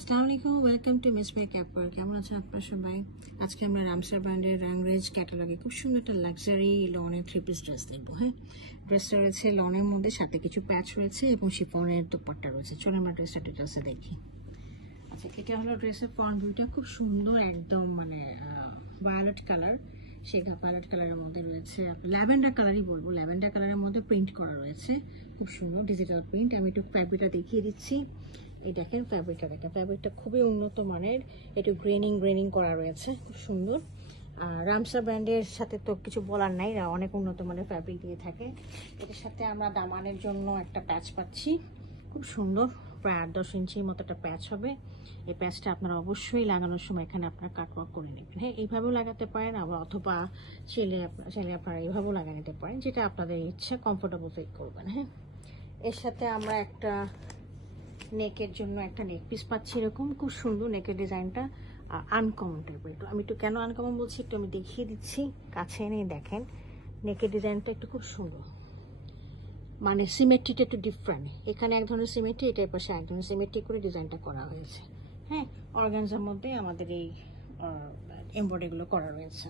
আসসালামু আলাইকুম, welcome to miss my caper. কেমন আছেন আপনারা সবাই? আজকে আমরা রামসার ব্র্যান্ডের রাংরেজ ক্যাটালগে খুব সুন্দর একটা লাক্সারি লনের থ্রি পিস ড্রেস দেখবো। হ্যাঁ, ড্রেসটা রয়েছে লনের মধ্যে, সাথে কিছু প্যাচ রয়েছে এবং শিফনের দোপাট্টা রয়েছে। চলুন আমরা ড্রেসটা ডিটেলসে দেখি। আচ্ছা, এটা হলো ড্রেসের ফ্রন্ট ভিউটা, খুব সুন্দর, একদম মানে ভায়োলেট কালার, শেখা ভায়োলেট কালারের মধ্যে রয়েছে, ল্যাভেন্ডার কালারই বলবো, ল্যাভেন্ডার কালারের মধ্যে প্রিন্ট করা রয়েছে, খুব সুন্দর ডিজিটাল প্রিন্ট। আমি একটু ফ্যাব্রিকটা দেখিয়ে দিচ্ছি। এই দেখেন ফ্যাব্রিকটা, দেখেন ফ্যাব্রিকটা খুবই উন্নত মানের, একটু গ্রেনিং করা রয়েছে, খুব সুন্দর। আর রামসা ব্র্যান্ডের সাথে তো কিছু বলার নাই, অনেক উন্নত মানের ফ্যাব্রিক দিয়ে থাকে। এটার সাথে আমরা দামানের জন্য একটা প্যাচ পাচ্ছি, খুব সুন্দর, প্রায় 8-10 ইঞ্চির মতো একটা প্যাচ হবে। এই প্যাচটা আপনারা অবশ্যই লাগানোর সময় এখানে আপনারা কাটওয়ার্ক করে নেবেন। হ্যাঁ, এইভাবেও লাগাতে পারেন, আবার অথবা চাইলে আপনারা এইভাবেও লাগিয়ে নিতে পারেন, যেটা আপনাদের ইচ্ছা, কমফোর্টেবল ফিল করবেন। হ্যাঁ, এর সাথে আমরা একটা নেকের জন্য একটা নেক পিস পাচ্ছি, এরকম খুব সুন্দর নেকের ডিজাইনটা, আনকমন টাইপের। আমি একটু কেন আনকমন বলছি একটু আমি দেখিয়ে দিচ্ছি, কাছে এনে দেখেন নেকের ডিজাইনটা একটু খুব সুন্দর, মানে সিমেট্রিটা একটু ডিফারেন্ট। এখানে এক ধরনের সিমেট্রি, এটার পাশে এক ধরনের সিমেট্রি করে ডিজাইনটা করা হয়েছে। হ্যাঁ, অর্গানজার মধ্যে আমাদের এই এমব্রয়ডারিগুলো করা রয়েছে।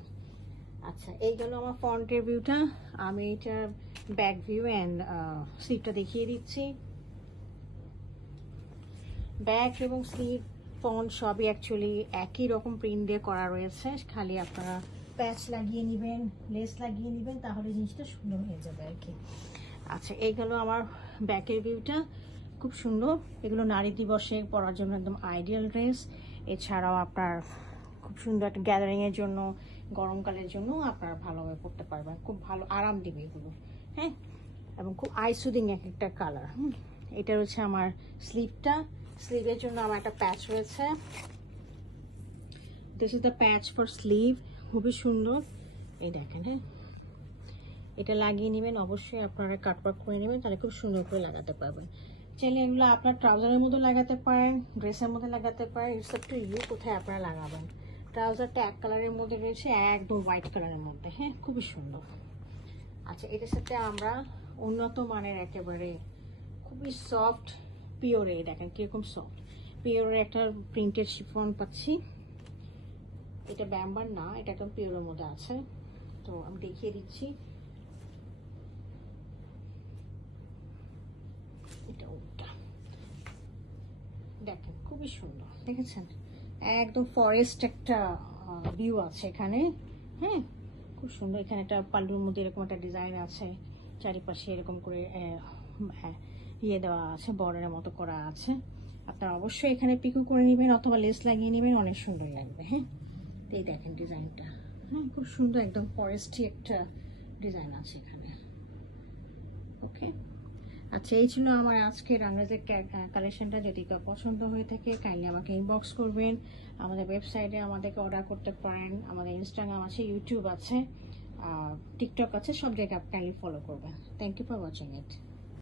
আচ্ছা, এই গেল আমার ফ্রন্টের ভিউটা। আমি এটার ব্যাক ভিউ অ্যান্ড স্লিভটা দেখিয়ে দিচ্ছি। ব্যাক এবং স্লিভ ফ্রন্ট সবই অ্যাকচুয়ালি একই রকম প্রিন্ট দিয়ে করা রয়েছে, খালি আপনারা প্যাচ লাগিয়ে নেবেন, লেস লাগিয়ে নেবেন, তাহলে জিনিসটা সুন্দর হয়ে যাবে আর কি। আচ্ছা, এই গেল আমার ব্যাকের ভিউটা, খুব সুন্দর। এগুলো নারী দিবসে পরার জন্য একদম আইডিয়াল ড্রেস। এছাড়াও আপনার খুব সুন্দর একটা গ্যাদারিংয়ের জন্য, গরমকালের জন্য আপনারা ভালোভাবে পরতে পারবেন, খুব ভালো আরাম দিবে এগুলো। হ্যাঁ, এবং খুব আইসুদিং এক একটা কালার। এটা রয়েছে আমার স্লিভটা। স্লিভের জন্য আমার একটা প্যাচ রয়েছে, this is the patch for sleeve, খুবই সুন্দর। এই দেখেন, হ্যাঁ, এটা লাগিয়ে নেবেন, অবশ্যই আপনারা কাটওয়ার্ক করে নেবেন, তাহলে খুব সুন্দর করে লাগাতে পারবেন। চাইলে এগুলো আপনার ট্রাউজারের মধ্যে লাগাতে পারেন, ড্রেসের মধ্যে লাগাতে পারেন, ইটস আপ টু ইউ কোথায় আপনারা লাগাবেন। ট্রাউজারটা এক কালারের মধ্যে রয়েছে, একদম হোয়াইট কালারের মধ্যে। হ্যাঁ, খুবই সুন্দর। আচ্ছা, এটার সাথে আমরা উন্নত মানের একেবারে খুবই সফট পিওরে, দেখেন কিরকম সফট পিওরে একটা প্রিন্টেড শিফন পাচ্ছি। এটা ব্যাম্বার না, এটা একদম পিওরের মধ্যে আছে, তো আমি দেখিয়ে দিচ্ছি। এটা ওটা দেখেন খুবই সুন্দর, দেখেছেন একদম ফরেস্ট একটা ভিউ আছে এখানে। হ্যাঁ, খুব সুন্দর। এখানে একটা পাল্লুর মধ্যে এরকম একটা ডিজাইন আছে, চারিপাশে এরকম করে ইয়ে দেওয়া আছে, বর্ডারের মতো করা আছে। আপনারা অবশ্যই এখানে পিকো করে নেবেন অথবা লেস লাগিয়ে নেবেন, অনেক সুন্দর লাগবে। হ্যাঁ, এই দেখেন ডিজাইনটা, হ্যাঁ খুব সুন্দর, একদম ফরেস্টি একটা ডিজাইন আছে এখানে। ওকে, আচ্ছা, এই ছিল আমার আজকে রাংরেজের কালেকশনটা। যদি কেউ পছন্দ হয়ে থাকে কাইন্ডলি আমাকে ইনবক্স করবেন, আমাদের ওয়েবসাইটে আমাদেরকে অর্ডার করতে পারেন, আমাদের ইনস্টাগ্রাম আছে, ইউটিউব আছে, টিকটক আছে, সব জায়গায় কাইন্ডলি ফলো করবেন। Thank you for watching it.